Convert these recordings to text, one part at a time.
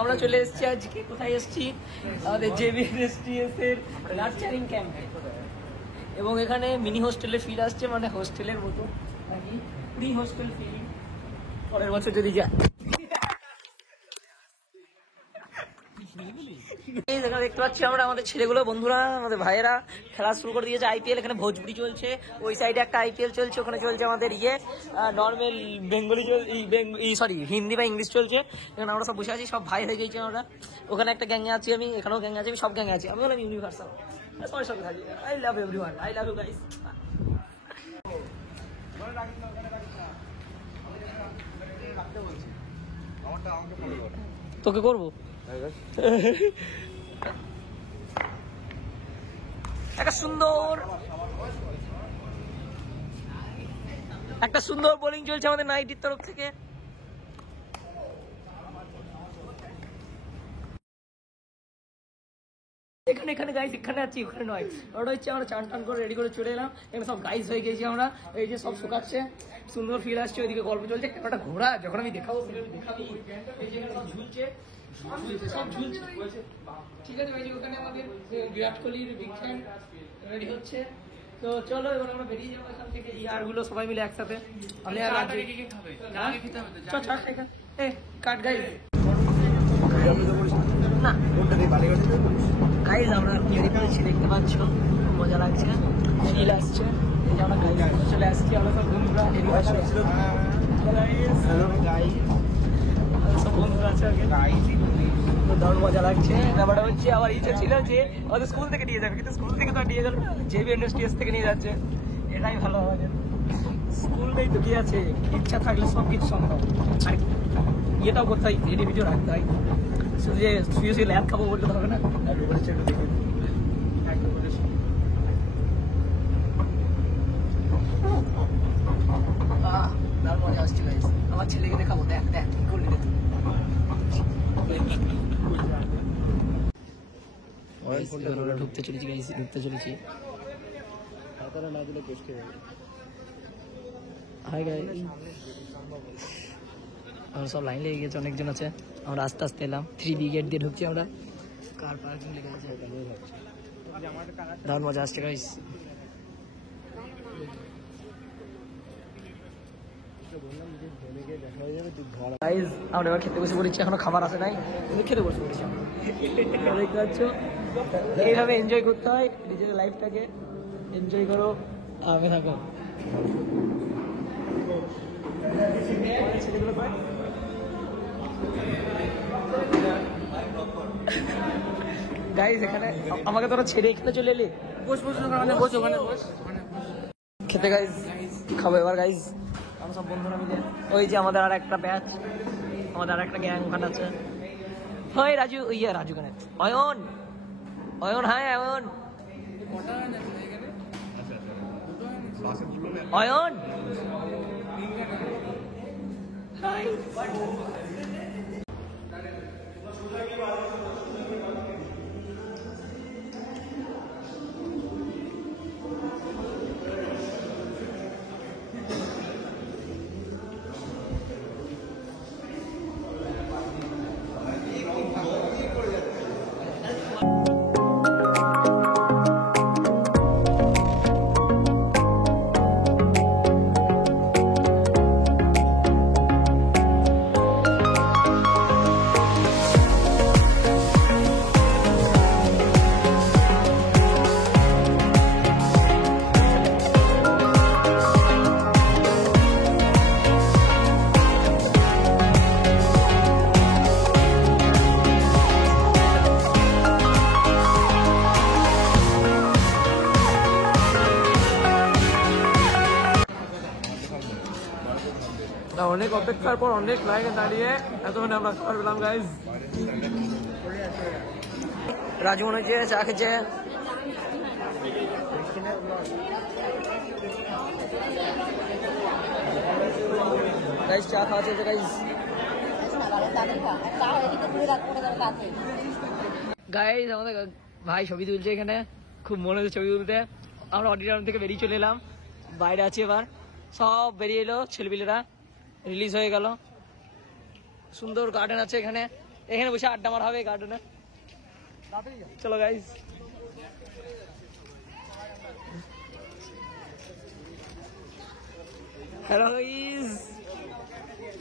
আমরা চলে এসেছি আজকে, কোথায় এসেছি? আমাদের JBSTS এর নার্চারিং ক্যাম্পে। এবং এখানে মিনি হোস্টেলের ফিল আসছে, মানে হোস্টেলের মতো নাকি প্রি হোস্টেল ফিলিং। পরের বছর যদি যায়। দেখতে পাচ্ছি আমরা আমাদের ছেলেগুলো, বন্ধুরা, আমাদের ভাইয়েরা খেলা শুরু করে দিয়েছে। IPL এখানে ভোজপুরি চলছে, ওই সাইডে একটা IPL চলছে, ওখানে চলছে আমাদের নর্মাল বেঙ্গলি সরি হিন্দি বা ইংলিশ চলছে। এখানে আমরা সব বসে আছি, সব ভাই হয়ে গেছি আমরা। ওখানে একটা গ্যাংয়ে আছি আমি, এখানেও গ্যাংয়ে আছি, আমি সব গ্যাংয়ে আছি। আমি হলাম ইউনিভার্সাল, সবাই সঙ্গে থাকি। I love everyone, I love you guys. তোকে করবো একটা সুন্দর বোলিং চলছে আমাদের নাইটির তরফ থেকে। এখানে গাইস, এখানে আছি, ওখানে নয়। ওটা হচ্ছে আমরা চান টান করে রেডি করে চলে এলাম। এখানে সব গাইস হয়ে গেছি আমরা, এই যে সব শুকাচ্ছে, সুন্দর ফিল আসছে। ওইদিকে গল্প চলছে, একটা ঘোড়া যখন আমি দেখাবো দেখাবি। এই যে ঝুলছে, সব ঝুলছে, ঠিক আছে ভাই। ওখানে আমাদের বিরাট কোহলির বিগ ফ্যান রেডি হচ্ছে। তো চলো এবার আমরা বেরিয়ে যাবো এখান থেকে, ইয়ারগুলো সবাই মিলে একসাথে। আমি আর কাট গাইস না গাইস, আমরা তৈরি করেছি, দেখতে পাচ্ছ, মজা লাগছে, ফিল আসছে। এই যে আমরা গাইস চলে আসছি, আমরা সব বন্ধুরা সব বন্ধুরা আছে, দারুণ মজা লাগছে। ব্যাপারটা হচ্ছে আমার ইচ্ছা ছিল যে আমাদের স্কুল থেকে নিয়ে যাবে, কিন্তু স্কুল থেকে তো নিয়ে যাবে, JBSTS থেকে নিয়ে যাচ্ছে। এটাই ভালো আমাদের স্কুল নেই তো কি আছে, ইচ্ছা থাকলে সব কিছু সম্ভব। আর ইয়েটাও করতে হয়, ভিডিও রাখতে হয়, শুধু যে শুয়ে ল্যাব খাবো বলতে হবে না। দারুণ মজা আসছে গাইস। আমার ছেলেকে দেখাবো, দেখ দেখ কি করলি রে তুই। ঢুকতে চলেছি গাইস, ঢুকতে চলেছি। হাই গাইস, আমরা সব লাইন লেগে গেছে, অনেকজন আছে। আমরা আস্তে আস্তে এলাম, 3B গেট দিয়ে ঢুকছি আমরা। কার পার্কিং লেগে আছে, দারুণ মজা আসছে গাইস। আমরা এবার খেতে বসে পড়েছি, এখনো খাবার আসে নাই, কিন্তু খেতে বসে পড়েছি আমরা। দেখতে পাচ্ছ, এইভাবে এনজয় করতে হয় নিজের লাইফটাকে। এনজয় করো, আমি থাকো। গাইস এখানে আমাকে তোরা ছেড়ে এখানে চলে এলি, খেতে গাইস খাবো এবার গাইস। আমরা সব বন্ধুরা মিলে, ওই যে আমাদের আর একটা ব্যাচ, আমাদের আর একটা গ্যাং ওখানে আছে। হয় রাজু, রাজু কেন, অয়ন, হাই অয়ন, অয়ন হাই। অনেক অপেক্ষার পর অনেক লাইনে দাঁড়িয়ে এতক্ষণে আমরা খাবার পেলাম গাইজ। রাজু মনে হচ্ছে চা খেয়েছে। গাইজ চা খাওয়া চলছে গাইজ। গাইজ আমাদের ভাই ছবি তুলছে এখানে, খুব মনে হচ্ছে ছবি তুলতে। আমরা অডিটোরিয়াম থেকে বেরিয়ে চলে এলাম, বাইরে আছি এবার। সব বেরিয়ে এলো ছেলেপিলেরা, রিলিজ হয়ে গেল। সুন্দর গার্ডেন আছে এখানে, এখানে বসে আড্ডা মারা হবে গার্ডেনে। চলো guys, hello guys,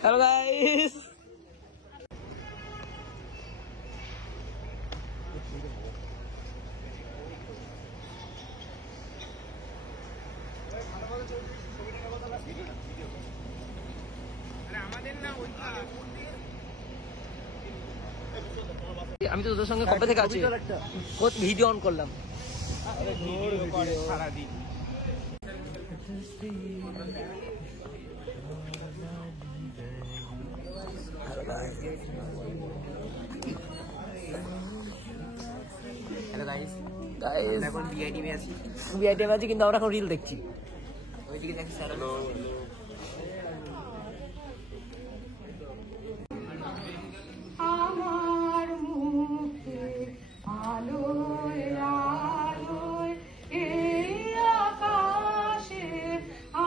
hello guys. আমি তো তোদের সঙ্গে কবে থেকে আছি, ভিডিও অন করলাম। কিন্তু আমরা এখন রিল দেখছি। আমার মুখে আলোয় আলোয় এই আকাশে,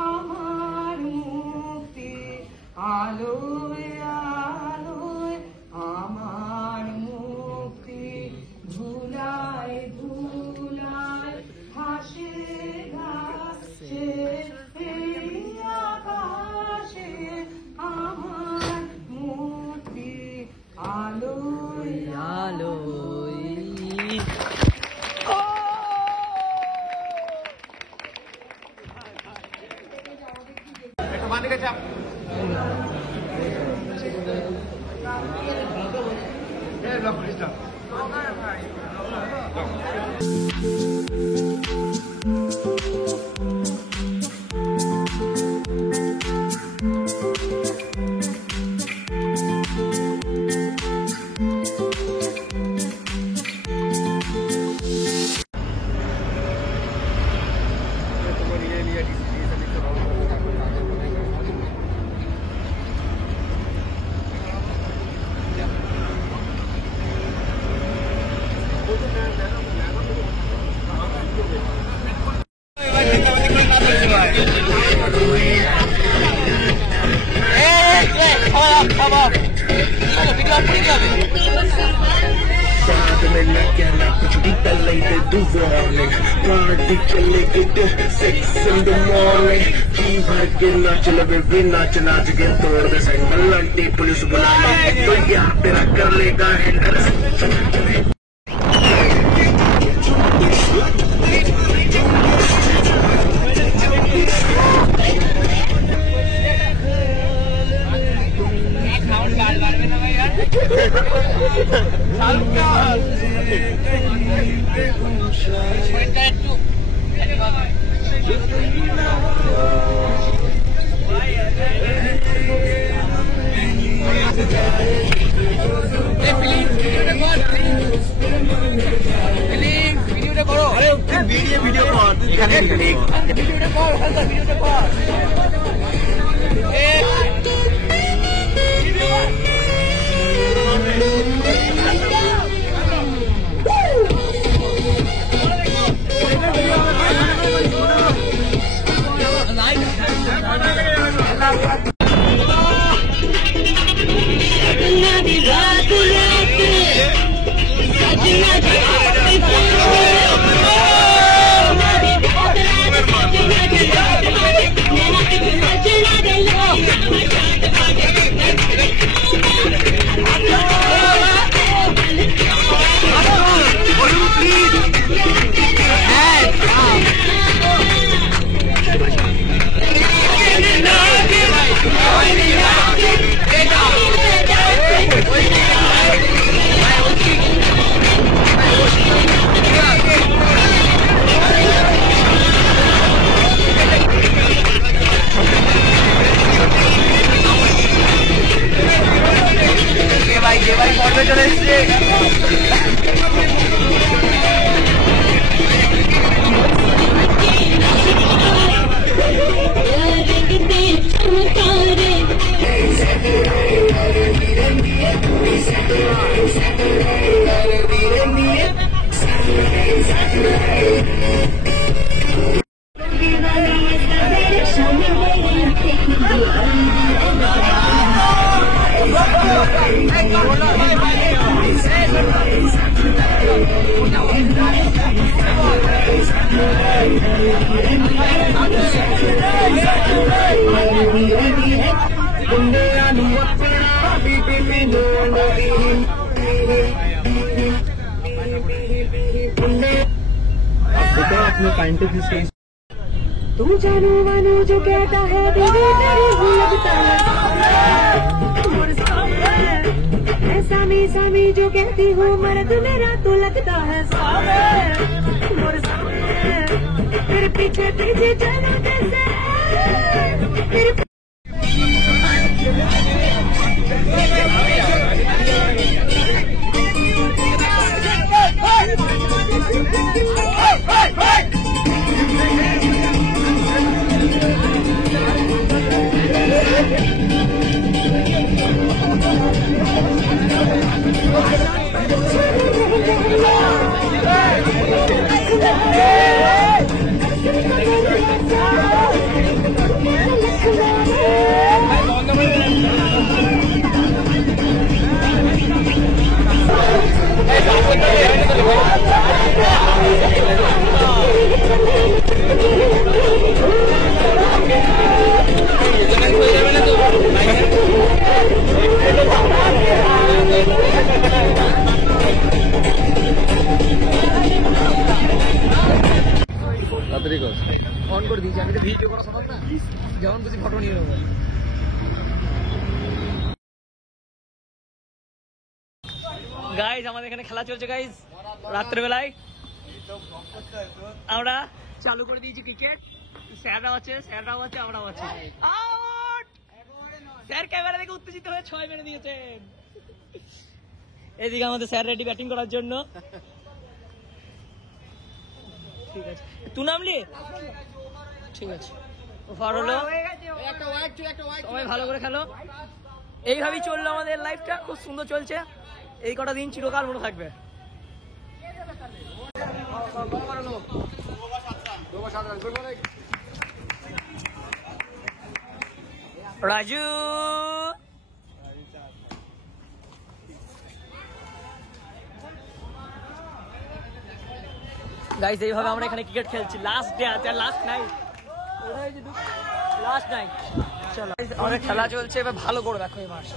আমার মুখে আলোয় আলোয়, আমার মুক্তি ধুলায় ধুলায় হাসে ঘাসে এই আকাশে, আমার মুক্তি আলোয় আলোয়। नाच लगे भी नाच नाच के तोड़ दे संगल आंटी पुलिस बुला ले तो यहाँ तेरा कर लेगा हैंडल। ভিডিও কর এখানে ভিডিওটা কর হালকা ভিডিওটা কর Hey, अपने साइंटिफिक तू जानू मानू जो कहता है तेरी तेरी लगता है सामी सामी जो कहती हूँ मर्द मेरा तो लगता है तेरे पीछे पीछे चलो जैसे तेरे অন করে দিয়েছি আমি তো ভিডিও করা সম্ভব না যেমন খুশি ফটো নিয়ে নেবো গাইজ আমাদের এখানে খেলা চলছে গাইজ রাত্রেবেলায় আমরা চালু করে দিয়েছি ক্রিকেট স্যাররাও আছে আমরাও আছি আউট স্যার ক্যামেরা দেখে উত্তেজিত হয়ে 6 মেরে দিয়েছেন এদিকে আমাদের স্যার রেডি ব্যাটিং করার জন্য ঠিক আছে তুই নামলি ঠিক আছে ওভার হলো সবাই ভালো করে খেলো এইভাবেই চললো আমাদের লাইফটা খুব সুন্দর চলছে এই কটা দিন চিরকাল মনে থাকবে রাজু গাইস এইভাবে আমরা এখানে ক্রিকেট খেলছি লাস্ট ডে আছে লাস্ট নাইট চলো আমাদের খেলা চলছে এবার ভালো করে দেখো এই মাস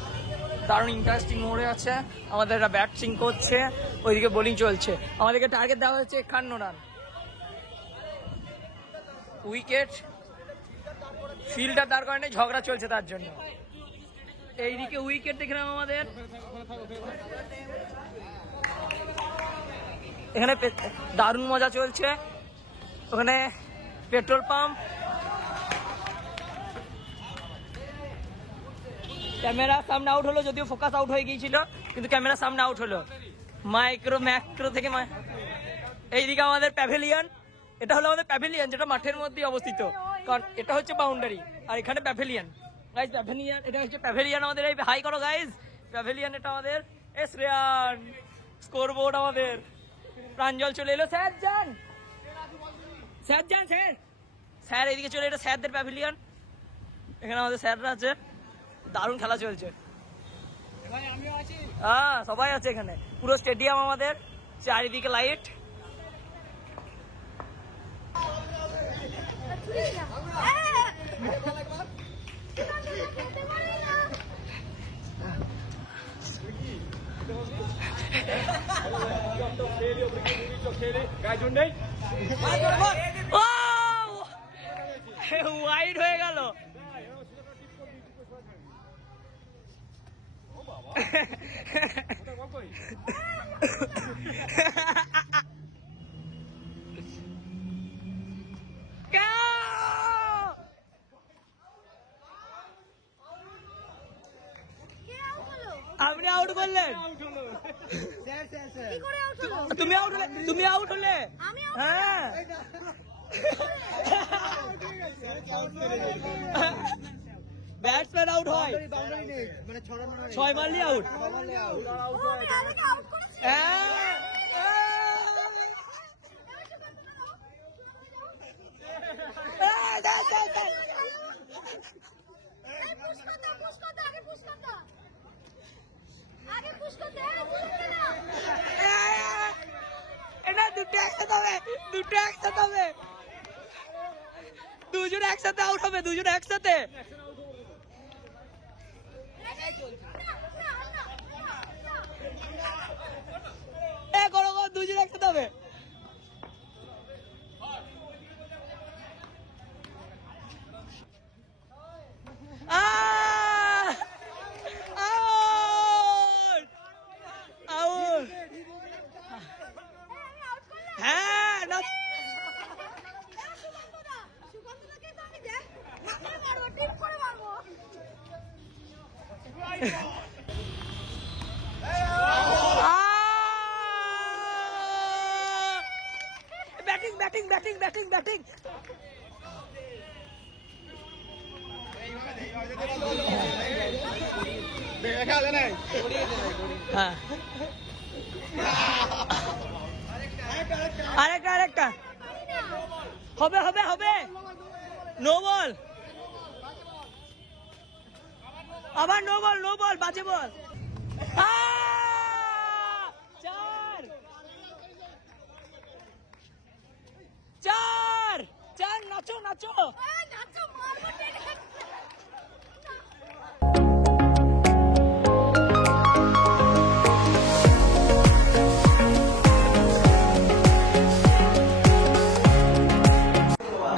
দারুণ ইন্টারেস্টিং মোড়ে আছে আমাদের ব্যাটিং করছে ওইদিকে বোলিং চলছে আমাদেরকে টার্গেট দেওয়া হয়েছে 51 রান উইকেট ফিল্ডার দাঁড় করে নেই ঝগড়া চলছে তার জন্য এইদিকে উইকেট দেখলাম আমাদের এখানে দারুণ মজা চলছে ওখানে পেট্রোল পাম্প ক্যামেরা সামনে আউট হলো যদিও ফোকাস আউট হয়ে গিয়েছিল কিন্তু ক্যামেরা সামনে আউট হলো ম্যাক্রো থেকে এইদিকে আমাদের প্যাভিলিয়ন এটা হলো আমাদের প্যাভিলিয়ন যেটা মাঠের মধ্যে অবস্থিত কারণ এটা হচ্ছে বাউন্ডারি আর এখানে প্যাভিলিয়ন গাইজ প্যাভিলিয়ন এটা হচ্ছে প্যাভিলিয়ন আমাদের এই হাই করো গাইজ প্যাভিলিয়ন এটা আমাদের শ্রেয়ান স্কোরবোর্ড আমাদের প্রাঞ্জল চলে এলো স্যার যান স্যার এইদিকে চলে এলো স্যারদের প্যাভিলিয়ন এখানে আমাদের স্যাররা আছে দারুণ খেলা চলছে হ্যাঁ সবাই আছে এখানে পুরো স্টেডিয়াম আমাদের চারিদিকে লাইট ওয়াইড হয়ে গেল আপনি আউট করলেন তুমি আউট হলে হ্যাঁ ব্যাটসম্যান আউট হয় 6 মারলি আউট দুজন একসাথে আউট হবে দুজন একসাথে করো দুজন একসাথে হবে। হ্যাঁ batting batting batting batting batting. হ্যাঁ আরেকটা আরেকটা হবে হবে হবে। নো বল, আবার নো বল, নো বল, বাজে বল। চার চার চার, নাচো নাচো।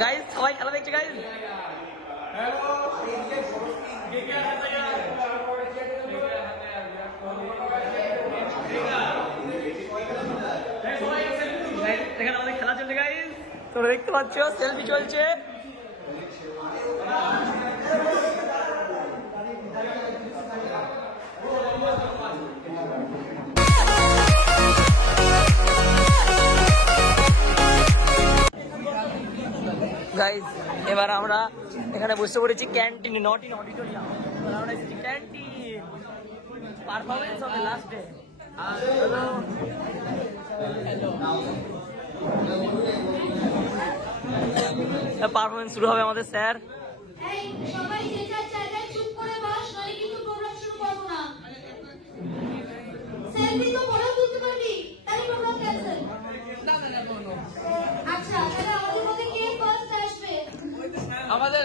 গাইস সবাই খেলা দেখছে গাইস। এখানে আমাদের খেলা চলছে গাইস, তোমরা দেখতে পাচ্ছ সেলফি চলছে। গাইস এবার আমরা এখানে বসে পড়েছি ক্যান্টিনে, নট ইন অডিটোরিয়াম। আমরা এসেছি ক্যান্টিন, পারফরমেন্স হবে লাস্টে। পারফরমেন্স শুরু হবে আমাদের স্যার। সবাই যে যার জায়গায় চুপ করে বস, নইলে কিন্তু প্রোগ্রাম শুরু করব না। সেলফি তো পরেও তুলতে পারবি, তাই প্রোগ্রাম ক্যান্সেল। আচ্ছা তাহলে আমাদের মধ্যে কে ফার্স্ট আসবে? আমাদের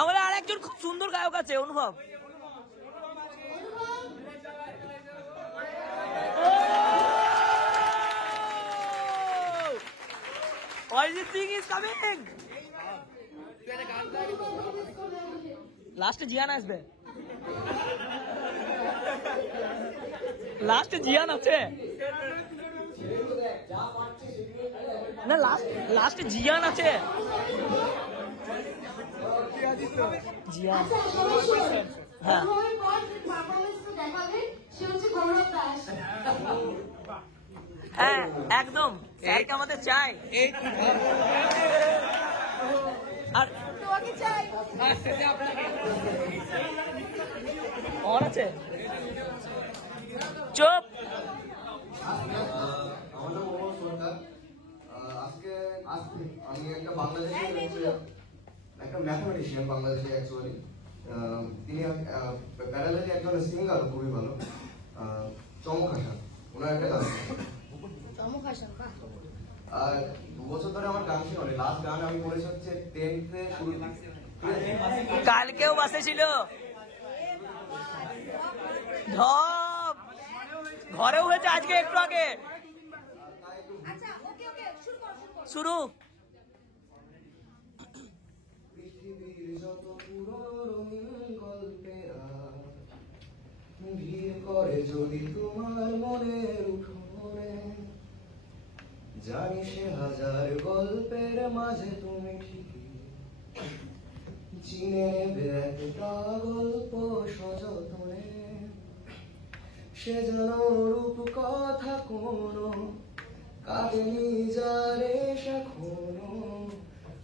আমাদের আর একজন খুব সুন্দর গায়ক আছে, অনুভব। Arjit Singh is coming. লাস্টে জিয়ান আসবে, লাস্টে জিয়ান আছে না, লাস্টে জিয়ান আছে। জিয়ান হ্যাঁ হ্যাঁ একদম, স্যারকে আমাদের চাই। আর তোমাকে চাই আছে চুপ। আজকে আমি একটা বাংলাদেশি, একটা ম্যাথমেটিশিয়ান বাংলাদেশি অ্যাকচুয়ালি। তিনি প্যারালালি একজন সিঙ্গার, খুবই ভালো, চমক হাসান, ওনার একটা গান। আর 2 বছর ধরে আমার গান ছিল, লাস্ট গান আমি করেছি হচ্ছে 10th শুরু। কালকেও বাসে ছিল, ধপ ঘরেও হয়েছে আজকে একটু আগে। শুরু। পৃথিবীর যত পুরোরঙিন গল্পেরা ভিড় করে যদি তোমার মনের উঠোনে, জানি সে হাজার গল্পের মাঝে তুমি ঠিকই চিনে নেবে একটা গল্প সযতনে। সে যেন রূপ কথা কোনো কাটেনি যারে এখনো,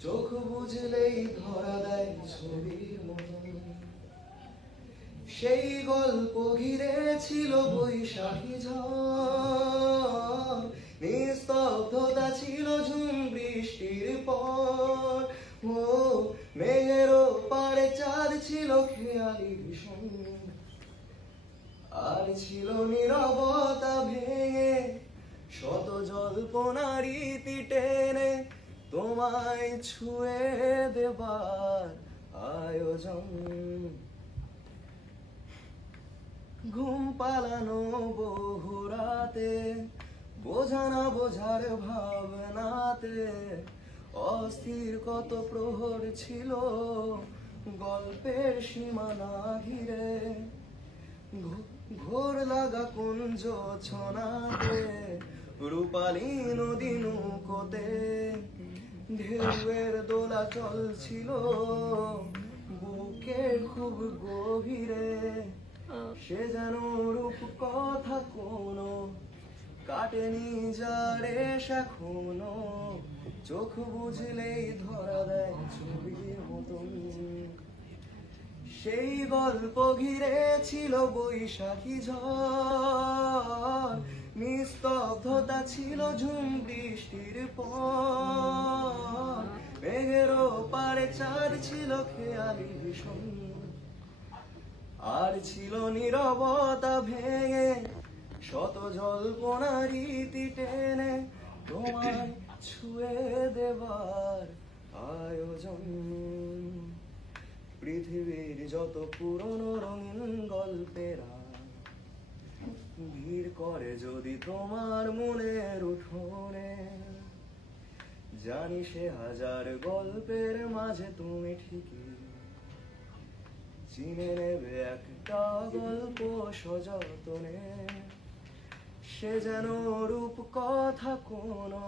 চোখ বুঝলেই ধরা দেয় ছবির মতো। সেই গল্প ঘিরে ছিল বৈশাখী ঝড়, নিস্তব্ধতা ছিল ঝুম বৃষ্টির পর। ও মেঘের পারে চাঁদ ছিল খেয়ালি ভীষণ, আর ছিল নীরবতা ভেঙে শত জল্পনার ইতি টেনে তোমায় ছুঁয়ে দেবার আয়োজন। ঘুম পালানো বহু রাতে, বোঝা না বোঝার ভাবনাতে, অস্থির কত প্রহর ছিল গল্পের সীমানা ঘিরে। ঘোর লাগা কুঞ্জ ছোনাতে, রূপালী নদী নৌকোতে ঢেউয়ের দোলা চলছিল বুকের খুব গভীরে। সে যেন রূপ কথা কোনো কাটেনি যারে এখনো, চোখ বুঝলেই ধরা দেয় ছবির মতন। সেই গল্প ঘিরে ছিল বৈশাখী ঝড়, নিস্তব্ধতা ছিল ঝুম বৃষ্টির পর। মেঘের পারে চাঁদ ছিল খেয়ালি ভীষণ, আর ছিল নীরবতা ভেঙে শত জল্পনার ইতি টেনে তোমায় ছুঁয়ে দেবার আয়োজন। পৃথিবীর যত পুরনো রঙিন গল্পেরা ভিড় করে যদি তোমার মনের উঠোনে, জানি সে হাজার গল্পের মাঝে তুমি ঠিকই চিনে নেবে একটা গল্প সযতনে। সে যেন রূপ কথা কোনো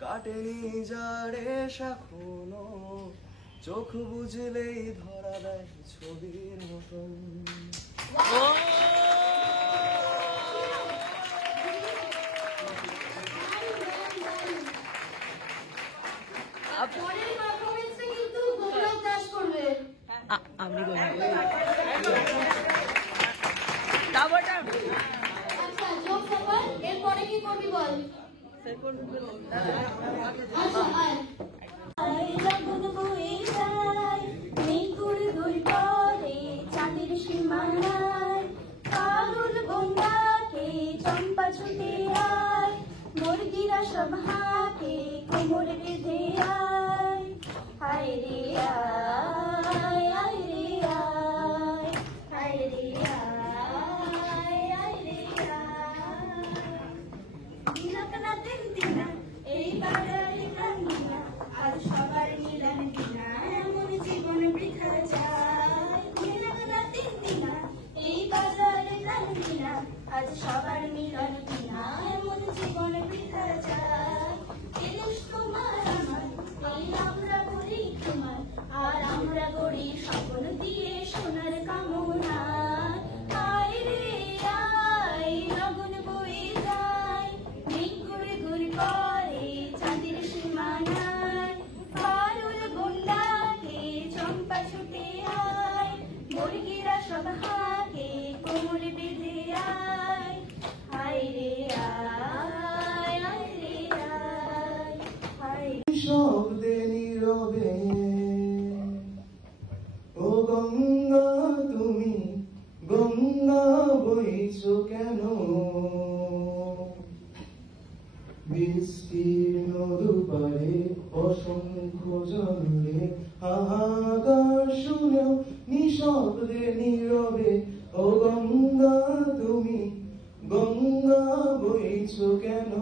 কাটেনি যারে এখনো, চোখ বুঝলেই ধরা দেয় ছবির মতন। পরের পারফরমেন্সে কিন্তু গৌরব দাস করবে। আমি আচ্ছা যোগ ব্যাপার, এরপরে কি করবি বল। আচ্ছা আয়। চাঁদের সীমানায় কারুর বন্যাকে চম্পা ছুটে আয়, মুরগিরা সব হাঁকে কোমর বেঁধে আয়। হায় রে আয়, আয় রে আয়, হায় রে আয়, আয় রে আয়। দিনাক না দিন দিনা এই বাজারে কান্দিনা, আর সবার মিলন বিনা এমন জীবন বৃথা যায়। দিনাক না দিন দিনা এই বাজারে কান্দিনা, আজ সবার মিলন বিনা এমন জীবন বৃথা যায়। দিনেশ তোমার আমার এই আমরা করি তোমার, আর আমরা গড়ি স্বপ্ন দিয়ে সোনার কামনা। আয় রে আয়, লগন বয়ে যায়, মেঘ ঘুরে ঘুরে করে চাঁদের সীমানায়। কারুর গন্ডাকে চম্পা ছুটে আয়, মুরগিরা সব হাঁকে কোমর বেঁধে আয়। হায় রে আয়, আয় রে আয়, হায়। শব্দে নীরবে ও গঙ্গা তুমি গঙ্গা বইছো কেন, বিস্তীর্ণ দুপারে অসংখ্য জলে হাহাকার শুনেও নিঃশব্দে নীরবে ও গঙ্গা তুমি গঙ্গা বইছো কেন।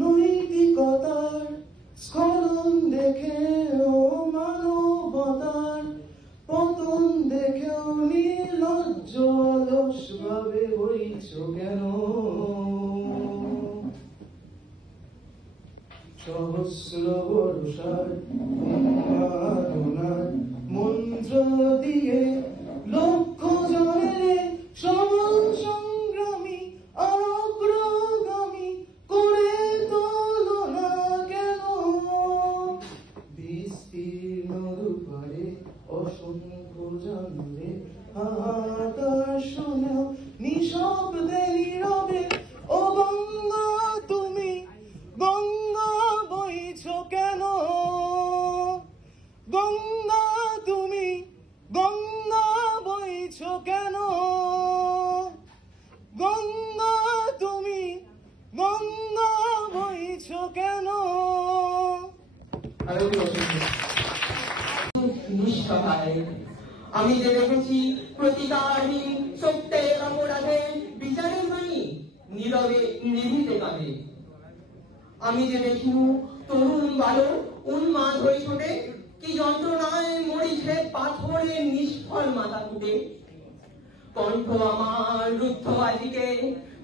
নৈতিকতার স্খলন দেখে ও মানবতার পতন দেখেও নির্লজ্জ অলস ভাবে বইছো কেন। সহস্র বর্ষার উন্মাদনার মন্ত্র দিয়ে লক্ষ জনের সমন সংগ্রামী অগ্রগামী করে তোলো না কেন। বিস্তীর্ণ দুপারে অসংখ্য জন্মে হাহাকার শুনেও নিঃশব্দ কেন? নিঃসহায় আমি যে দেখেছি প্রতিকারহীন সত্যের অপরাধে বিচারের হয়নি, নীরবে নিভৃতে কাঁদে। আমি যে দেখি তরুণ বালক উন্মাদ হয়ে ছোটে, কি যন্ত্রণায় মরিছে পাথরের নিষ্ফল মাথা ফুটে। কণ্ঠ আমার রুদ্ধ আদিকে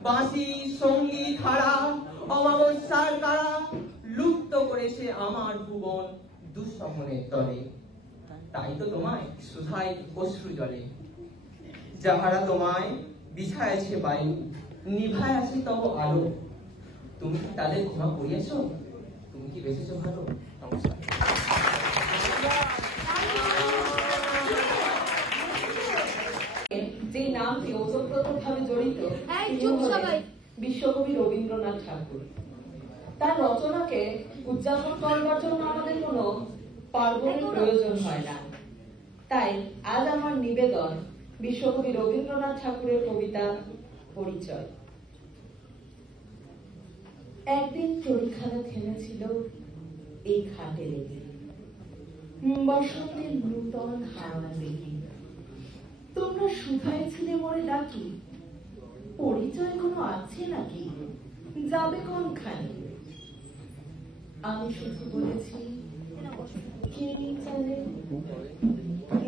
বাঁশি সঙ্গীত হারা অমাবস্যার কারা লুপ্ত করেছে আমার ভুবন দুঃস্বপ্নের তলে। তাই তো তোমায় সুধাই অশ্রু জলে, যাহারা তোমায় বিছায়াছে বায়ু, নিভায় আছে তব আলো। তুমি কি তাদের ঘুমা পড়িয়েছ? তুমি কি বেঁচেছ ভালো? নমস্কার। যে নামটি ওতপ্রোতভাবে জড়িত বিশ্বকবি রবীন্দ্রনাথ ঠাকুর। তার রচনাকে উদযাপন করবার জন্য আমাদের কোনো পার্বণের প্রয়োজন হয় না। তাই আজ আমার নিবেদন বিশ্বকবি রবীন্দ্রনাথ ঠাকুরের কবিতা পরিচয়। একদিন চড়িখানা থেমেছিল এই ঘাটে লেগে, বসন্তের নূতন হাওয়া দেখি। তোমরা সুধাই ছিলে মোরে ডাকি, পরিচয় কোনো আছে নাকি? যাবে কোনখানে? আমি শুধু বলেছি কে চলে।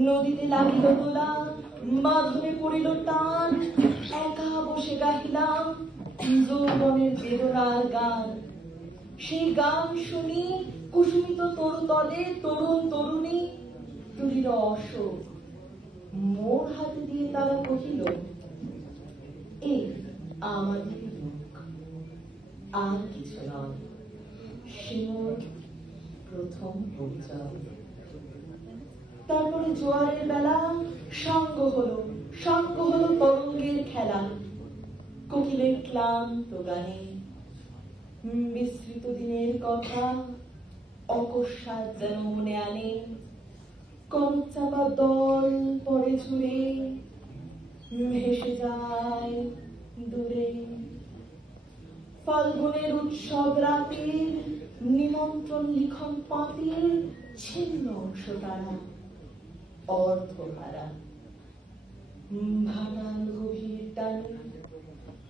নদীতে লাগিল দোলা, বাঁধনে পড়িল টান, একা বসে গাহিলাম যৌবনের বেদনার গান। সেই গান শুনি কুসুমিত তরুতলে তরুণ তরুণী তুলিল অশোক। মোর হাতে দিয়ে তারা কহিল, এই আমাদের লোক, আর কিছু নয়। সে মোর প্রথম পরিচয়। তারপরে জোয়ারের বেলা সঙ্গ হলো তরঙ্গের খেলা। কোকিলের ক্লান্ত গানে বিস্মৃত দিনের কথা অকস্মাৎ যেন মনে আনে। কনক চাপা দল পরে ঝুড়ে ভেসে যায় দূরে। ফাল্গুনের উৎসব রাতের নিমন্ত্রণ লিখন পাতির ছিন্ন অংশ তারা অর্ধহারা। ভাঙাল গভীর টানে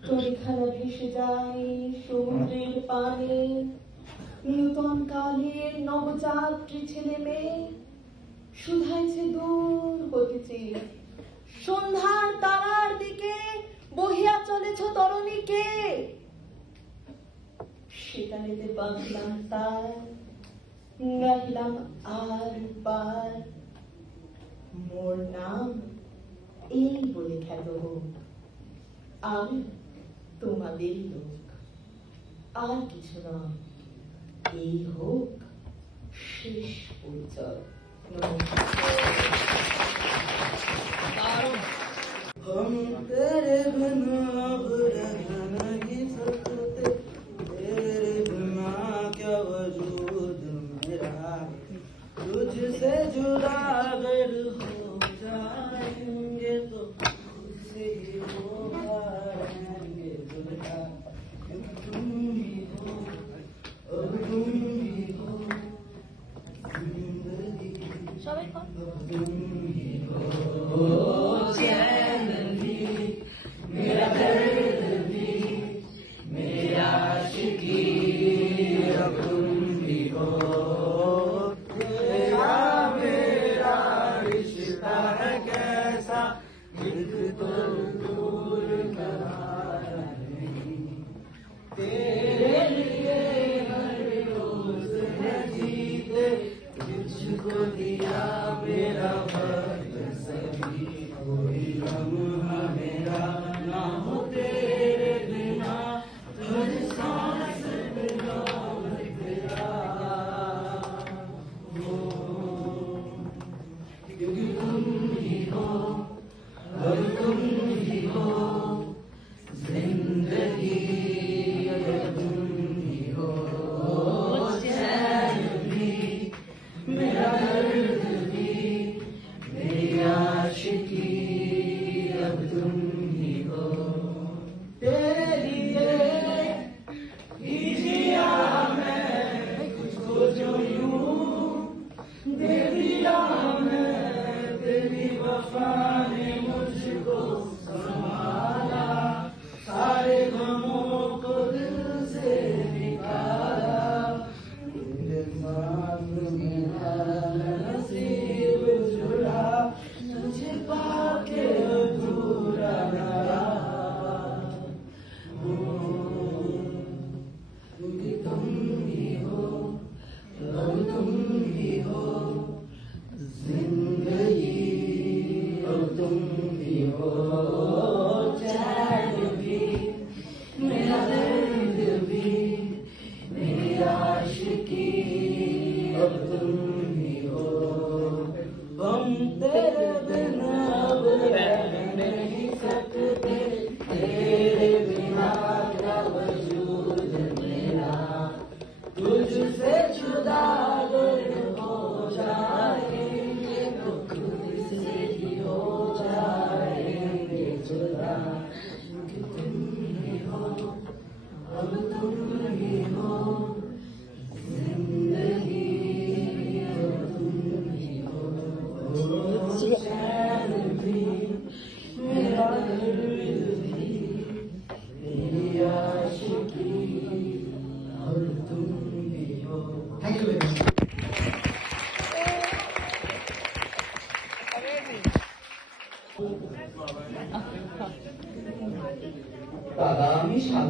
চড়িখানা ভেসে যায় সমুদ্রের পানে। নূতন কালের নবযাত্রী ছেলে মেয়ে শুধাইছে দূর হতেছে। সন্ধ্যার তারার দিকে বহিয়া চলেছ তরণীকে। সেটালেতে বাঁধলাম তার, গাহিলাম আর পার। মোর নাম এই বলে খ্যাত হোক, আমি তোমাদেরই লোক, আর কিছু নয়। এই হোক শেষ পরিচয়। हम तेरे बिना अब रह नहीं सकते, तेरे बिना क्या वजूद मेरा, तुझसे जुदा अगर हो जाएंगे तो तुझसे ही हो जाएंगे जुदा। तुम ही हो अब तुम ही हो जिंदगी, अब तुम ही हो चैन भी, मेरा दर्द भी, मेरी आशिकी, अब तुम भी हो। तेरा मेरा रिश्ता है कैसा, एक तो दूर करारा नहीं। तेरे लिए हर रोज है जीते, तुझको दिया मेरा वक्त सभी। कोई लम्हा मेरा ना हो तेरे बिना, हर सांस बिना तेरा हो। क्योंकि तुम ही हो और तुम ही हो जिंदगी, अगर तुम ही हो चैन भी, मेरा दर्द भी, मेरी आशिकी।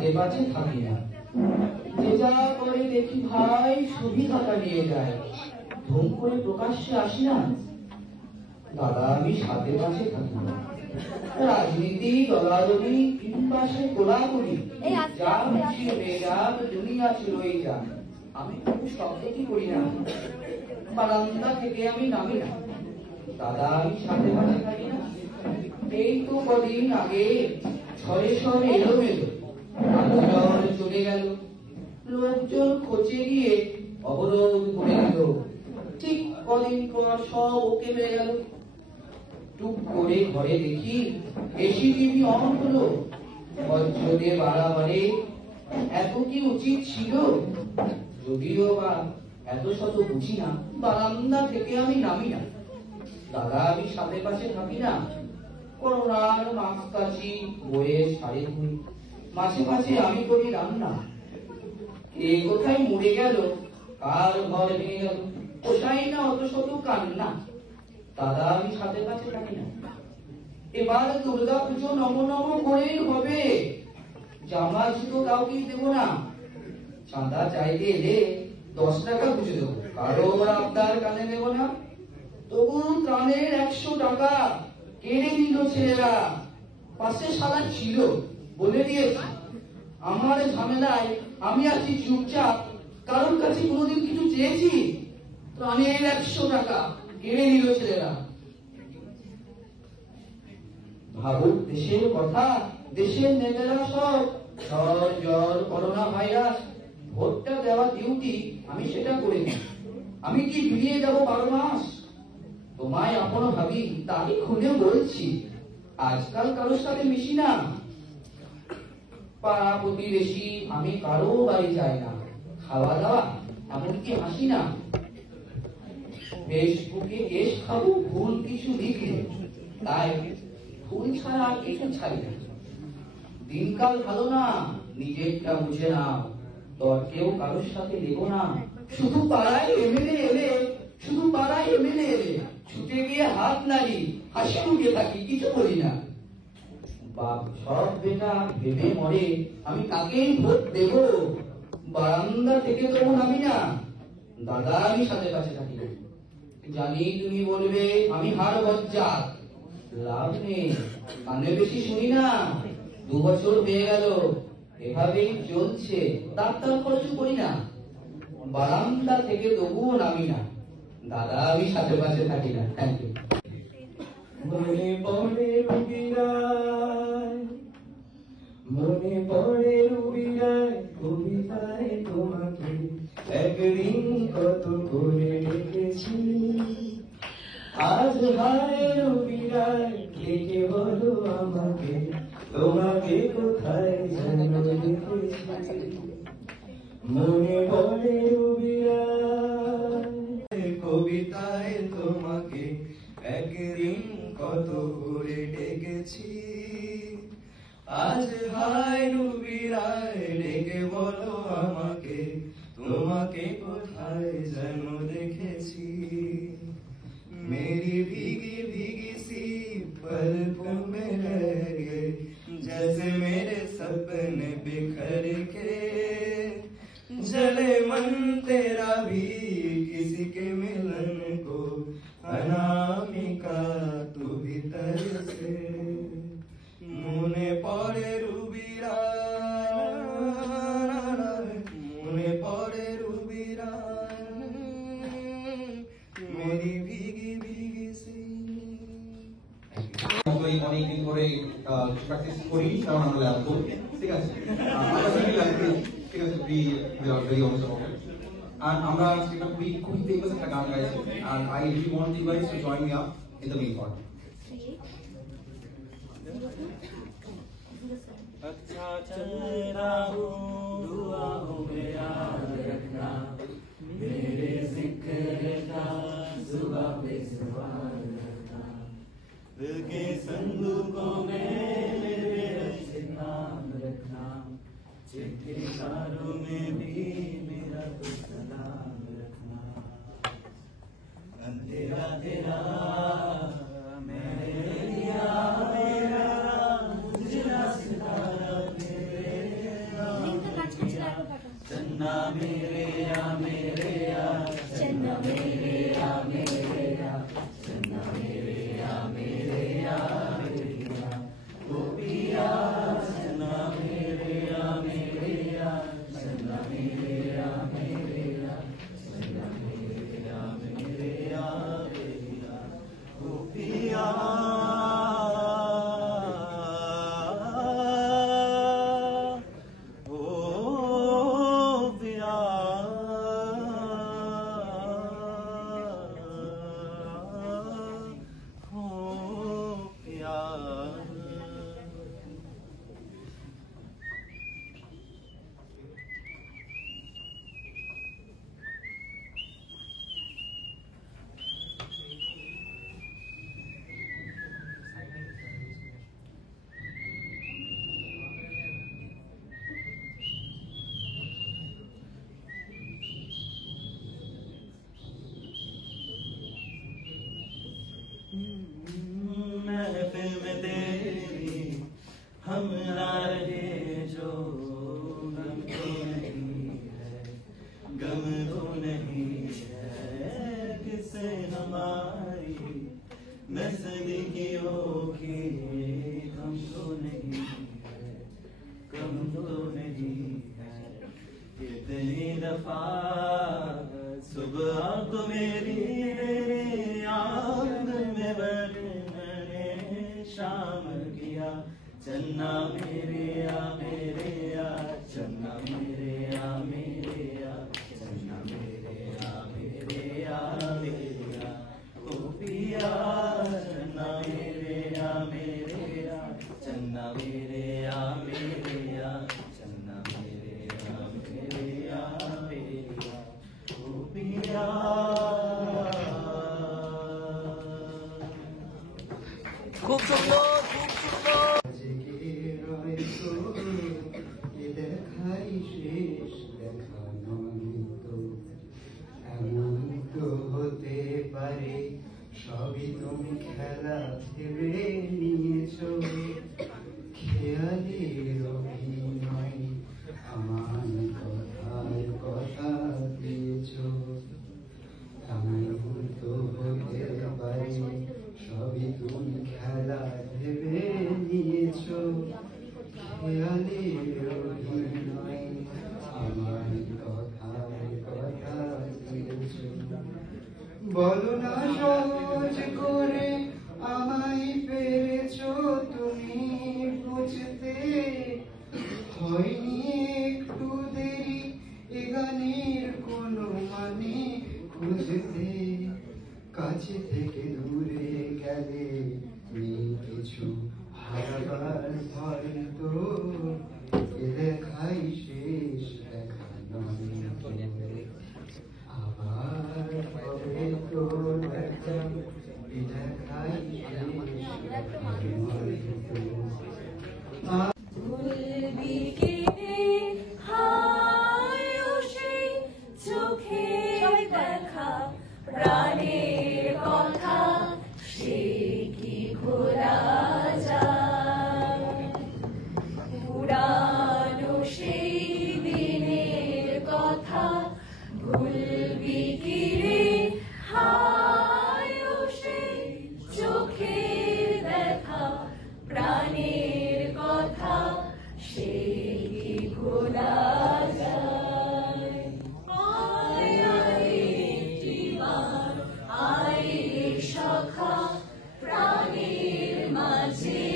সাথে পাশে থাকি না। যে যা করে দেখি ভাই সুবিধাটা নিয়ে যায়, ধুম করে প্রকাশ্যে আসি না। দাদা আমি সাথে পাশে থাকি না। রাজনীতি দলাদলি কিংবা সে কোলাকুলি যা খুশি হয়ে যাক, দুনিয়া ছিলই যাক, আমি কোনো শব্দ কি করি না। বারান্দা থেকে আমি নামি না। দাদা আমি সাথে পাশে থাকি না। এই তো কদিন আগে ঝড়ে ঝড়ে এলোমেলো আলোচন চলে গেল, লোকজন খোঁজে গিয়ে অবরোধ করে দিল। ঠিক কদিন পর সব ওকে হয়ে গেল। টুক করে ঘরে দেখি এসি টিভি অন হলো। বজ্রদে বাড়াবাড়ি এত কি উচিত ছিল? যদিও বা এত শত বুঝি না, বারান্দা থেকে আমি নামি না। দাদা আমি সাথে পাশে থাকি না। করোনার মাছ কাছি, বইয়ের শাড়ি ধুই, মাঝে মাঝে আমি করি রান্না। এ কোথায় মরে গেল, কার ঘর ভেঙে গেল, পোষাই না অত শত কান্না। দাদা আমি সাথে পাশে থাকি না। এবার দুর্গা পুজো নম নম করেই হবে। জামা জুতো কাউকে দেব না। চাঁদা চাইতে এলে 10 টাকা বুঝে দেবো, কারো আবদার কানে দেব না। তবু ত্রাণের 100 টাকা কেড়ে নিল ছেলেরা। পাশে শালা ছিল বলে দিয়েছি। আমার ঝামেলায় আমি আছি চুপচাপ, কারোর কাছে কোনোদিন কিছু চেয়েছি? ত্রাণের 100 টাকা কেড়ে নিল ছেলেরা। ভারত দেশের কথা, দেশের নেতারা সব ঝড় জ্বর করোনা ভাইরাস। ভোটটা দেওয়া ডিউটি, আমি সেটা করিনি। আমি কি ফিরিয়ে যাব 12 মাস? তোমায় আপন ভাবি, তাই খুলে বলছি। আজকাল কারোর সাথে মিশি না। পাড়া প্রতিবেশী আমি কারো বাড়ি যাই না। খাওয়া দাওয়া এমনকি হাসি না। ফেসবুকে কেস খাবো ভুল কিছু লিখলে, তাই ফুল ছাড়া আর কিছু ছাড়ি না। দিনকাল ভালো না, নিজেরটা বুঝে নাও। তর্কেও কারোর সাথে লেগো না। শুধু পাড়ায় এমএলএ এলে, শুধু পাড়ায় এমএলএ এলে ছুটে গিয়ে হাত নাড়ি, হাসি মুখে থাকি, কিছু বলি না। বাপ সব বেটা ভেবে মরে আমি কাকেই ভোট দেব। বারান্দা থেকে তবু নামি না। দাদা আমি সাথে পাশে থাকি না। জানি তুমি বলবে আমি হাড় বজ্জাত, লাভ নেই, কানে বেশি শুনি না। 2 বছর হয়ে গেল এভাবেই চলছে, ডাক্তার খরচ করি না। বারান্দা থেকে তবুও নামি না। দাদা আমি সাথে পাশে থাকি না। Thank you. মনে পড়ে রুবিরায়, মনে পড়ে রুবিরায়, কবিতায় তোমাকে একদিন কত করে ডেকেছি। আজ হায় রুবিরায়, লিখে বলো আমাকে, তোমাকে কোথায় যেন দেখেছি। মনে পড়ে রুবিরায়, কবিতায় তোমাকে একদিন কত করে ডেকেছি। আজ হায় রুবিরায়, ডেকে বলো আমাকে, তোমাকে কোথায় যেন দেখেছি। मेरी भीगी भीगी सी पलकों में रह गए, जैसे मेरे सपने बिखर के। जले मन तेरा भी किसी के मिलन को, अनामिका तू भीतर से। मुने पड़े रुबिराय, मुने पड़े रुबिराय, मेरी भीगी भीगी सी। অনেকদিন ধরে প্র্যাকটিস করি, কারণ আমরা ল্যাব করি, ঠিক আছে। ঠিক আছে, ভেরি অনেস্ট অ্যাবাউট ইট। আর আমরা একটা খুবই ফেমাস একটা গান গাইছি, আর I really want you guys to join me up in the main part. अच्छा चल रहा हूँ, दुआओं में याद रखना, मेरे जिक्र का जुबां पे ज़ुबान रखना। दिल के संदूकों में मेरे अच्छे नाम रखना, चिट्ठी तारों में भी मेरा तो सलाम रखना। अंधेरा तेरा मैंने लिया, मेरा उजला सितारा तेरा। चन्ना मेरे या मेरे या चन्ना मेरे या मेरे या चन्ना मेरे या मेरे या ओ पिया चन्ना मेरे या मेरे या चन्ना मेरे या मेरे या चन्ना मेरे या मेरे या ओ पिया महफिल में तेरी हम रहे जो गम तो नहीं है गम तो नहीं है किसे हमारी नज़दीकियों की कम तो नहीं है कम तो नहीं है इतनी दफा सुबह को मेरी याद में मैंने शाम किया चन्ना मेरे या मेरे या चन्ना मेरे या मेरे या चन्ना मेरे या मेरे या मेरे या ओ पिया चन्ना मेरे या मेरे या चन्ना मेरे या मेरे या चन्ना मेरे या मेरे या मेरे या ओ पिया খুব সুন্দর দেখাই শেষ দেখা নয় তো এমন তো হতে পারে সবই তুমি খেলা ভেবে নিয়েছ খেয়ালের অভিনয় আমার কথার কথা দিয়েছ এমন তো হতে পারে সবই তুমি খেলা ভেবে নিয়েছ খেয়ালের অভিনয় আমার কথার কথা দিয়েছ বলো না সহজ করে আমায় পেরেছ তুমি বুঝতে হয়নি একটু দেরি এ গানের কোনো মানে খুঁজতে কাছে থেকে দূরে গেলে নেই কিছু হারাবার ভয় তো এ দেখাই শেষ দেখা নয় আবার হবে তো দেখা এ দেখাই শেষ দেখা নয় তো ভুলবি কি হায় সেই চোখে দেখা প্রাণের কথা সে কি ভোলা যায় পুরানো সেই দিনের কথা ভুলবি কি রে হায় সেই চোখের দেখা প্রাণের কথা সে কি ভোলা যায় সখা প্রাণের মাঝে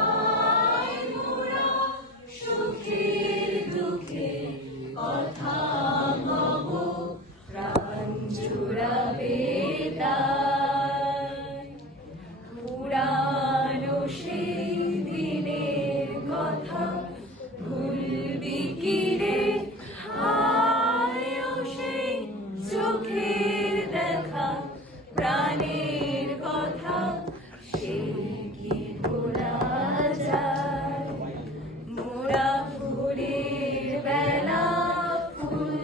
আয় মোরা সুখের দুঃখে কথা মব প্রাণ জুড়াবে তাই পুরানো সেই দিনের কথা ভুলবি কি রে হায় সেই চোখের দেখা প্রাণের কথা সে কি ভোলা যায় মোরা ভোরের বেলা ফুল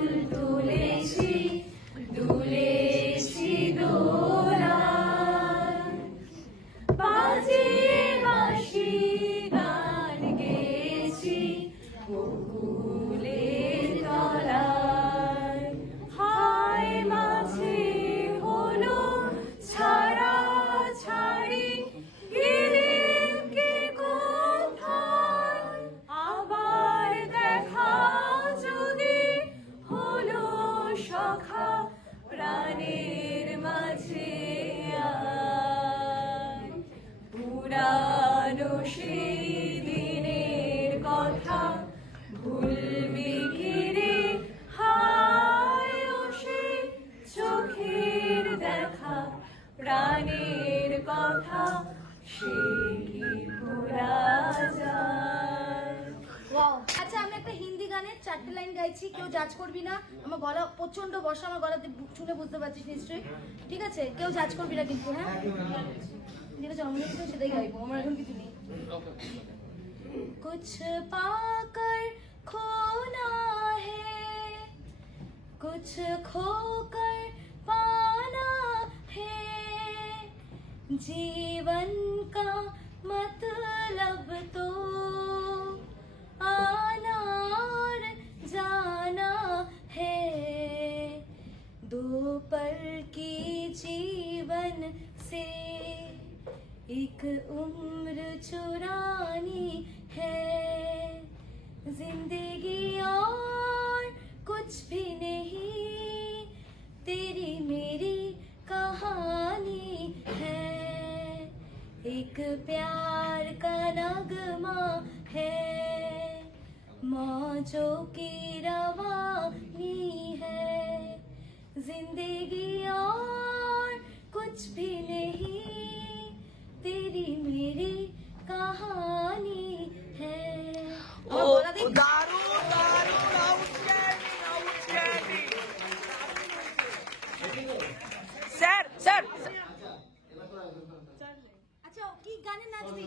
সেই দিনের কথা ভুলবি কি রে হায় ও সে চোখের দেখা প্রাণের কথা সে কি ভোলা যায়। ওয়াও, আচ্ছা আমি একটা হিন্দি গানের 4টে লাইন গাইছি, কেউ জাজ করবি না। আমার গলা প্রচন্ড বসা, আমার গলাতে শুনে বুঝতে পারছিস নিশ্চয়ই, ঠিক আছে? কেউ জাজ করবি না কিন্তু, হ্যাঁ? যেটা জন্মদিন তো সেটাই গাইবো, আমার এখন কিছু নেই। कुछ पाकर खोना है, कुछ खोकर पाना है, जीवन का मतलब तो आना और जाना है, दो पल की जीवन से एक उम्र चुरानी है, जिंदगी और कुछ भी नहीं, तेरी मेरी कहानी है, एक प्यार का नगमा है, मौजों की रवानी है, जिंदगी और कुछ भी नहीं, तेरी मेरी कहानी है। স্যার স্যার আচ্ছা কি গানে নাচবি?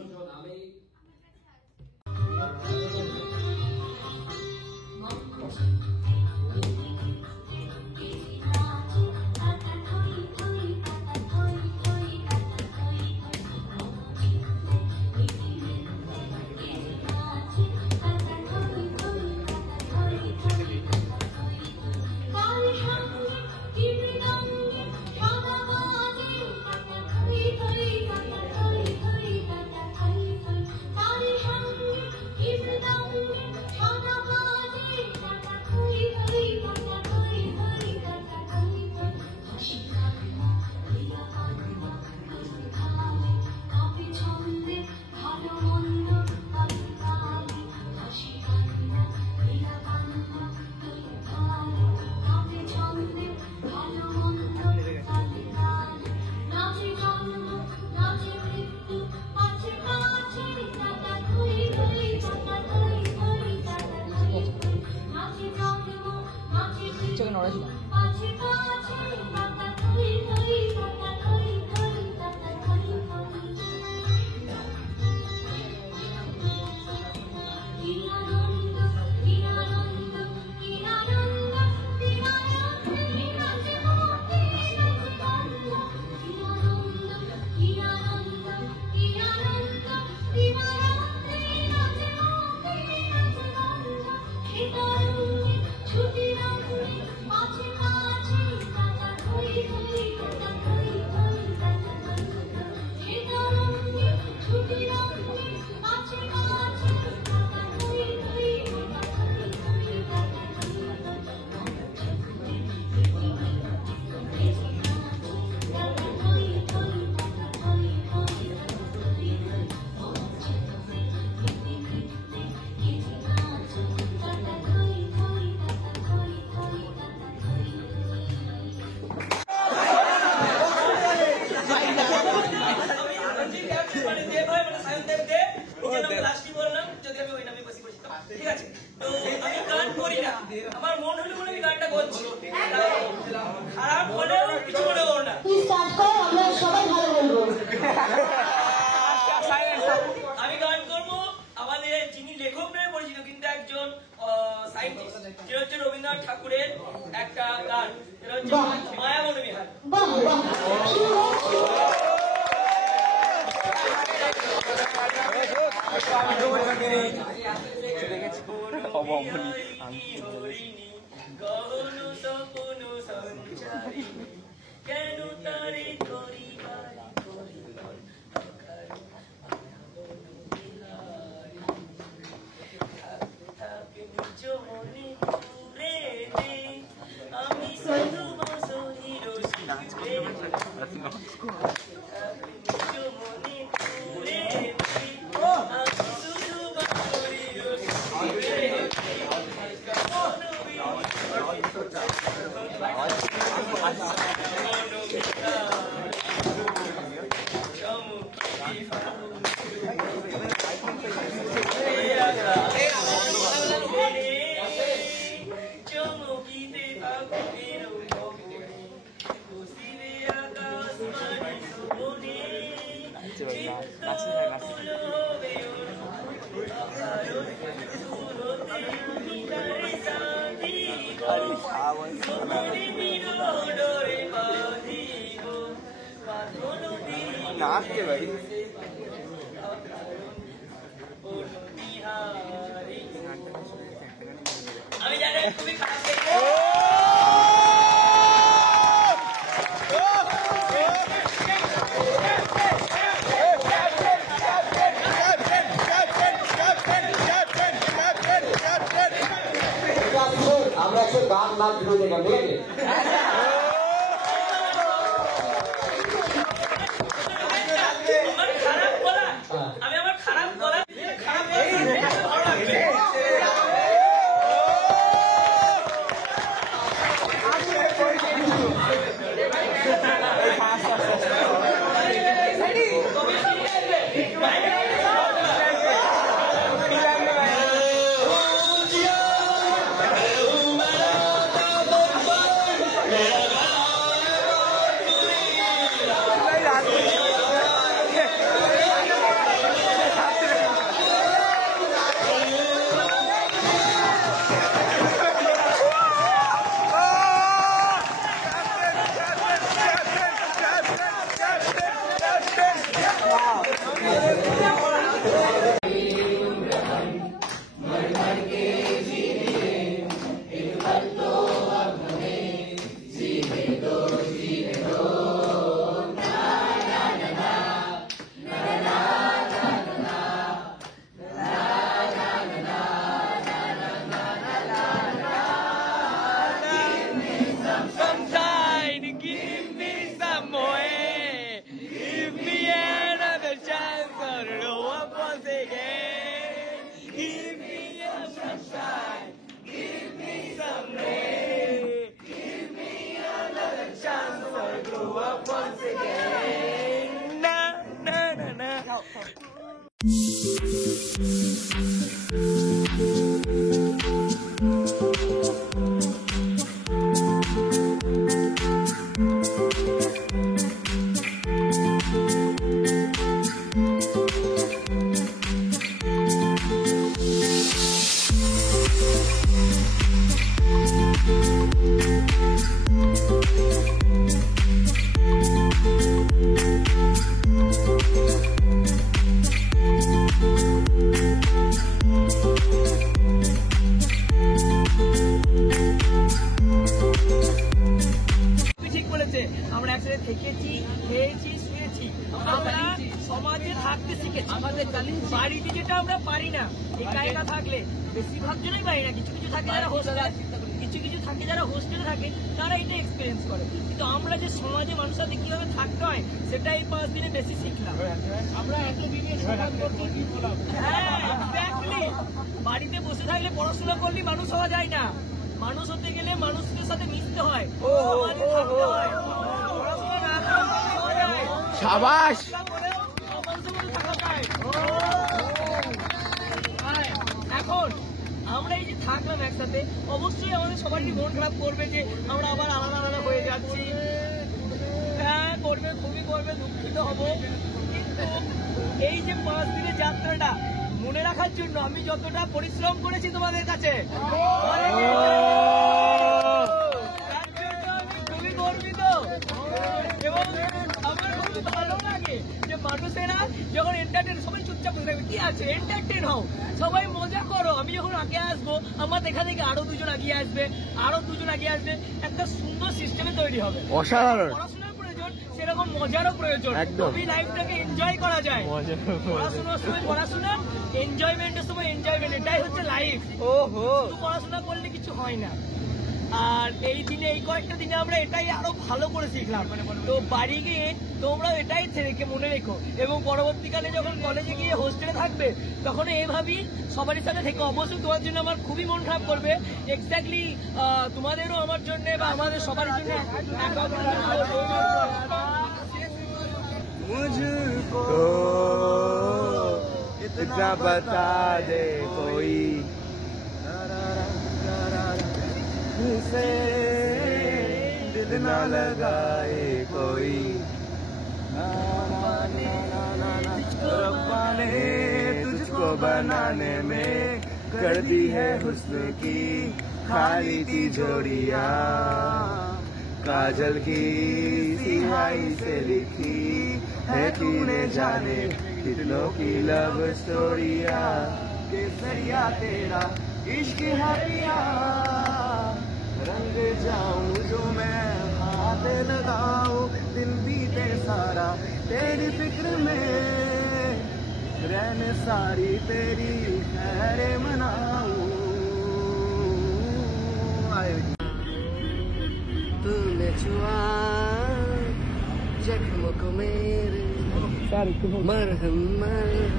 ঠিক আছে, তো আমি গান করি না, আমার মন হলে বলে আমি গানটা করছি, খারাপ হলেও কিছু মনে করো না। আমি গান করবো আমাদের যিনি লেখক নামে পরিচিত কিন্তু একজন সায়েন্টিস্ট, যেটা হচ্ছে রবীন্দ্রনাথ ঠাকুরের একটা গান, যেটা হচ্ছে মায়াবন বিহার। গহন তপন সঞ্চারী কেন তারে করিবার আমি শুধু বসরির মনে नाचते भाई আমি জানি খুবই খারাপ আমরা একটু গান নাচ ভিডিও দেখলাম, ঠিক আছে? আমি আমার খারাপ গলা খারাপ ভালো লাগছে আমরা একসাথে থেকেছি, খেয়েছি, শুয়েছি, আমরা সমাজে থাকতে শিখেছি। আমাদের বাড়িতে যেটা আমরা পারি না, একা একা থাকলে বেশিরভাগ জনই পারি না, কিছু কিছু থাকে যারা হোস্টেলে, কিছু কিছু থাকে যারা হোস্টেলে থাকে তারা এটা এক্সপিরিয়েন্স করে, কিন্তু আমরা যে সমাজে মানুষের সাথে কিভাবে থাকতে হয় সেটা এই 5 দিনে বেশি শিখলাম। আমরা এতদিনে বাড়িতে বসে থাকলে পড়াশোনা করলে মানুষ হওয়া যায় না, মানুষ হতে গেলে মানুষদের সাথে মিশতে হয়, সমাজে থাকতে হয়, পড়াশোনা না করলে শাবাশ। এখন আমরা এই যে থাকলাম একসাথে, অবশ্যই আমাদের সবারই মন খারাপ করবে যে আমরা আবার আলাদা আলাদা হয়ে যাচ্ছি। হ্যাঁ করবে, খুবই করবে, দুঃখিত হব, কিন্তু এই যে 5 দিনের যাত্রাটা মনে রাখার জন্য আমি যতটা পরিশ্রম করেছি তোমাদের কাছে, খুবই গর্বিত। এবং আমার খুবই ভালো লাগে যে মানুষেরা যখন এন্টারটেন, সবাই চুপচাপ বসে থাকবে, কি আছে এন্টারটেন হও, সবাই মজা করো। আমি যখন আগে আসবো আমার দেখা দেখে আরো 2 জন আগিয়ে আসবে, আরো 2 জন আগিয়ে আসবে, একটা সুন্দর সিস্টেমে তৈরি হবে। অসাধারণ। পড়াশোনার প্রয়োজন, সেরকম মজারও প্রয়োজন, তবেই লাইফটাকে এনজয় করা যায়। পড়াশোনার সময় পড়াশোনা, এনজয়মেন্টের সময় এনজয়মেন্ট, এটাই হচ্ছে লাইফ। শুধু পড়াশোনা করলে কিছু হয় না। আর এই দিনে, এই কয়েকটা দিনে আমরা এটাই আরো ভালো করে শিখলাম। তো বাড়ি গিয়ে তোমরা এটাই থেকে মনে রেখো, এবং পরবর্তীকালে যখন কলেজে গিয়ে হোস্টেলে থাকবে তখন এইভাবেই সবারই সাথে থেকে। অবশ্যই তোমার জন্য আমার খুবই মন খারাপ করবে, এক্স্যাক্টলি তোমাদেরও আমার জন্য বা আমাদের সবার জন্য। मुझको इतना बता दे कोई ना लगाए कोई। रब्बा ने तुझको बनाने में कर दी है हुस्न की खाली तिजोरियां, काजल की सिहाई से लिखी है तूने जाने कितनों की लव स्टोरिया। केसरिया तेरा इश्क है पिया, रंग जाऊं जो मैं हाथ लगाऊं, दिन बीते सारा तेरी फिक्र में, रहने सारी तेरी खैरे मनाऊं। तूने छुआ जख्म को मेरे, मरहम मरहम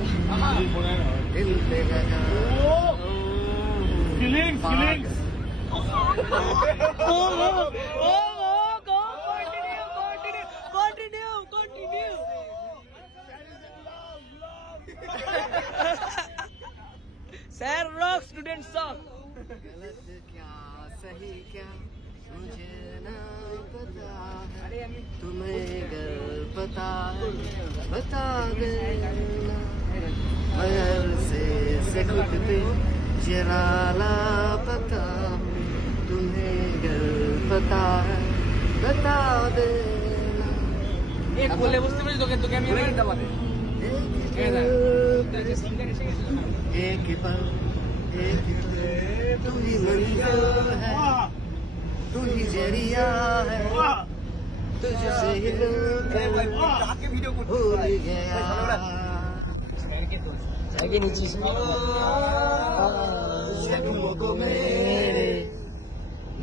दिल पे लगा। Sir rock student song. गलत क्या सही क्या मुझे ना पता है, तुम्हें अगर पता है बता देना। मगर से खुद पे जरा लापता, तुम्हें अगर पता है बता देना। एक बोले बुझতে পেরেছি তোকে তোকে আমি এটা বলে एक पल तू ही मंजिल है, तू ही जरिया है, तुझसे ही भूल गया। जख्मों को मेरे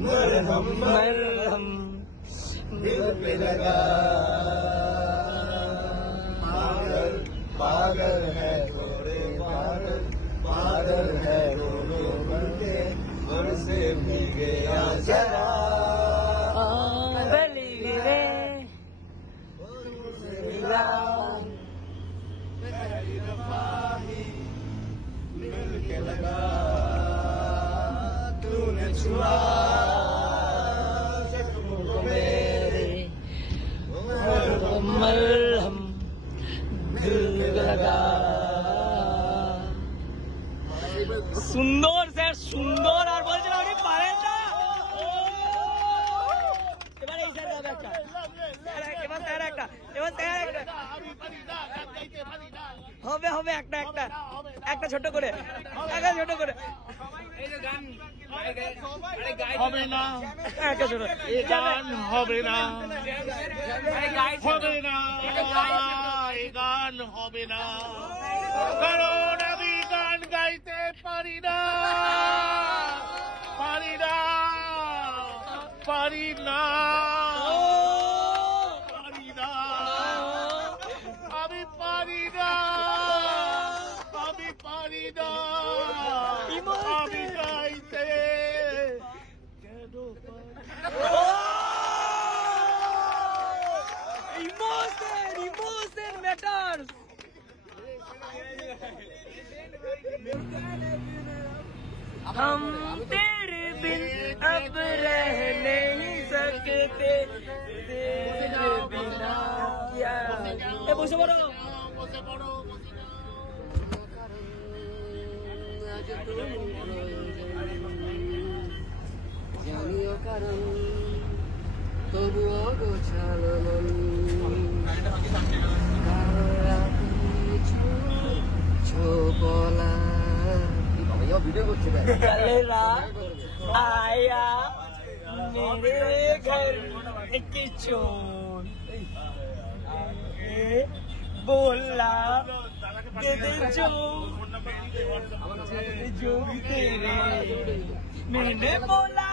मरहम मरहम दिल पे लगा। पागल पागल है थोड़े पागल, पागल है दोनों बनते बरसे भी गया जरा। मिल के लगा तूने छुआ जख्मों को मेरे, मरहम दिल लगा। সুন্দর স্যার সুন্দর। আর বলছিলাম উনি পারেন না। এবার এই স্যার যাবে একটা, এবার স্যার একটা, এবার স্যার একটা হবে হবে একটা একটা একটা ছোট করে, একটা ছোট করে হবে না, একটা ছোট গান হবে না, হবে না, এই গান হবে না, কারণ আমি গান গাইতে পারি না, পারি না, পারি না, পারি না, আমি পারি না, আমি পারি না, আমি গাইতে কেন ইমোশন ইমোশন ম্যাটারস। हम तेरे बिन अब रह नहीं सकते, तेरे बिना क्या। ए বসে পড়ো। জানিও কারণ তবুও গোছালো মন, ছোপলা ভিডিও করছে। आया मेरे घर एक चोर, बोला दे दे जो भी तेरे, मैंने बोला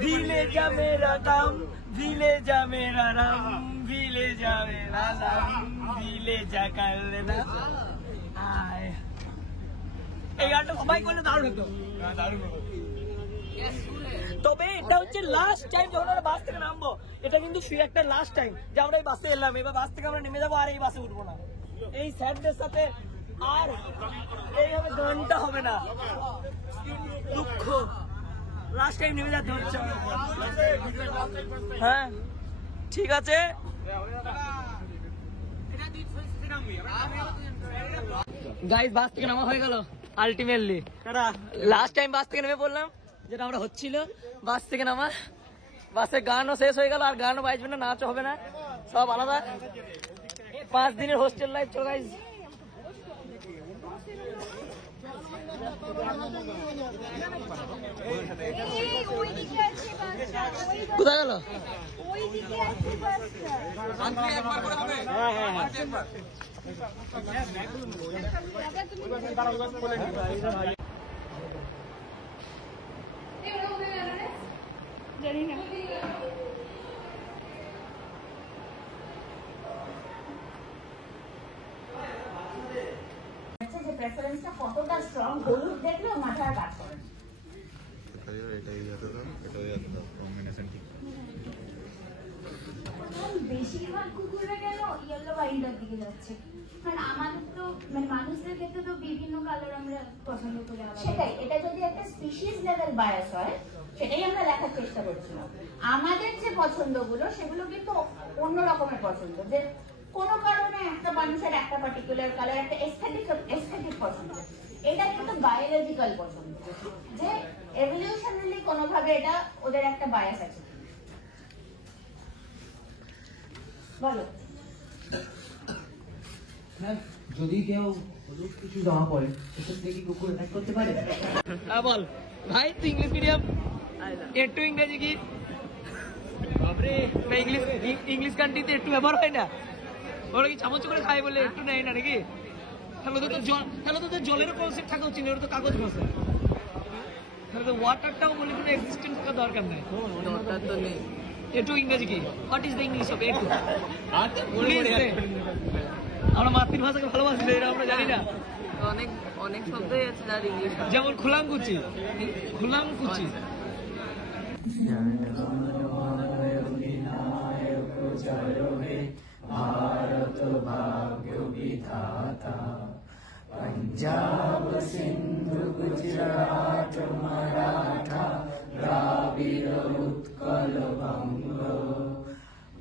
भी ले जा मेरा काम, भी ले जा मेरा राम, भी ले जा मेरा राम, भी ले जा कर लेना। এই গানটা সবাই করলে দারুণ হতো। তবে এটা হচ্ছে লাস্ট টাইম যখন আমরা বাস থেকে নামবো, এটা কিন্তু একটা লাস্ট টাইম যে আমরা এই বাসে এলাম, এবার বাস থেকে আমরা নেমে যাবো আর এই বাসে উঠবো না। এই স্যারদের সাথে আর এইভাবে গানটা হবে না, দুঃখ লাস্ট টাইম নেমে যেতে হচ্ছে। হ্যাঁ ঠিক আছে, গাইস বাস থেকে নামা হয়ে গেল আলটিমেটলি। লাস্ট টাইম বাস থেকে নেমে পড়লাম, যেটা আমরা হচ্ছিল বাস থেকে নামা। বাসে গানও শেষ হয়ে গেল, আর গানও বাজবে না, নাচও হবে না, সব আলাদা। 5 দিনের হোস্টেল লাইফ। চলো গাইস, কোথায় গেল? জানি না। যে প্রেফারেন্সটা কতটা স্ট্রং, হলুদ দেখলেও মাথা কাজ করে। বেশিরভাগ কুকুররা কেন ইয়েলো ওয়াইল্ডের দিকে যাচ্ছে? কারণ আমাদের তো মানে মানুষদের ক্ষেত্রে তো বিভিন্ন কালার আমরা পছন্দ করি। সেটাই, এটা যদি একটা স্পিসিস লেভেল বায়াস হয় সেটাই আমরা লেখার চেষ্টা করছিলাম। আমাদের যে পছন্দগুলো সেগুলো কিন্তু অন্য রকমের পছন্দ, যে কোনো কারণে একটা মানুষের একটা পার্টিকুলার কালার, একটা এস্থেটিক পছন্দ। এটা কিন্তু বায়োলজিক্যাল পছন্দ, যে এভলিউশনালি কোনোভাবে এটা ওদের একটা বায়াস আছে। বলো। যদি কেউ হলুদ কিছু জামা পরে সেটা থেকে কুকুর অ্যাটাক করতে পারে? বল ভাই, তুই ইংলিশ মিডিয়াম, একটু ইংরেজি কি বাপরে, ইংলিশ কান্ট্রিতে একটু ব্যবহার হয় না? ওরা কি চামচ করে খায় বলে একটু নেয় না নাকি? তাহলে তো জলেরও কনসেপ্ট থাকা উচিত, ওরা তো কাগজ ভাষা। তাহলে তো ওয়াটারটাও বলে কোনো এক্সিস্টেন্স থাকার দরকার নেই। দরকার তো নেই। একটু ইংরেজি কি? What is the English of একটু? আমরা মাতৃভাষাকে ভালোবাসি, এটা আমরা জানি না। অনেক অনেক শব্দই আছে যার ইংলিশ, যেমন খুলামকুচি, খুলামকুচি। भारत भाग्य विधाता, पंजाब सिंधु गुजरात मराठा द्राविड़ उत्कल बंग,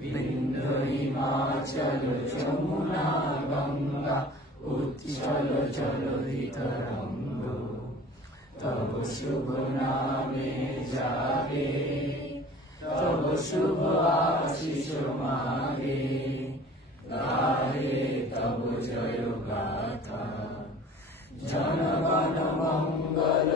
विंध्य हिमाचल जमुना गंगा उच्चल जलधि तरंग, तब शुभ नामे जागे, तब शुभ आशीष मागे, गाहे तब जय गाथा, जन गण मंगल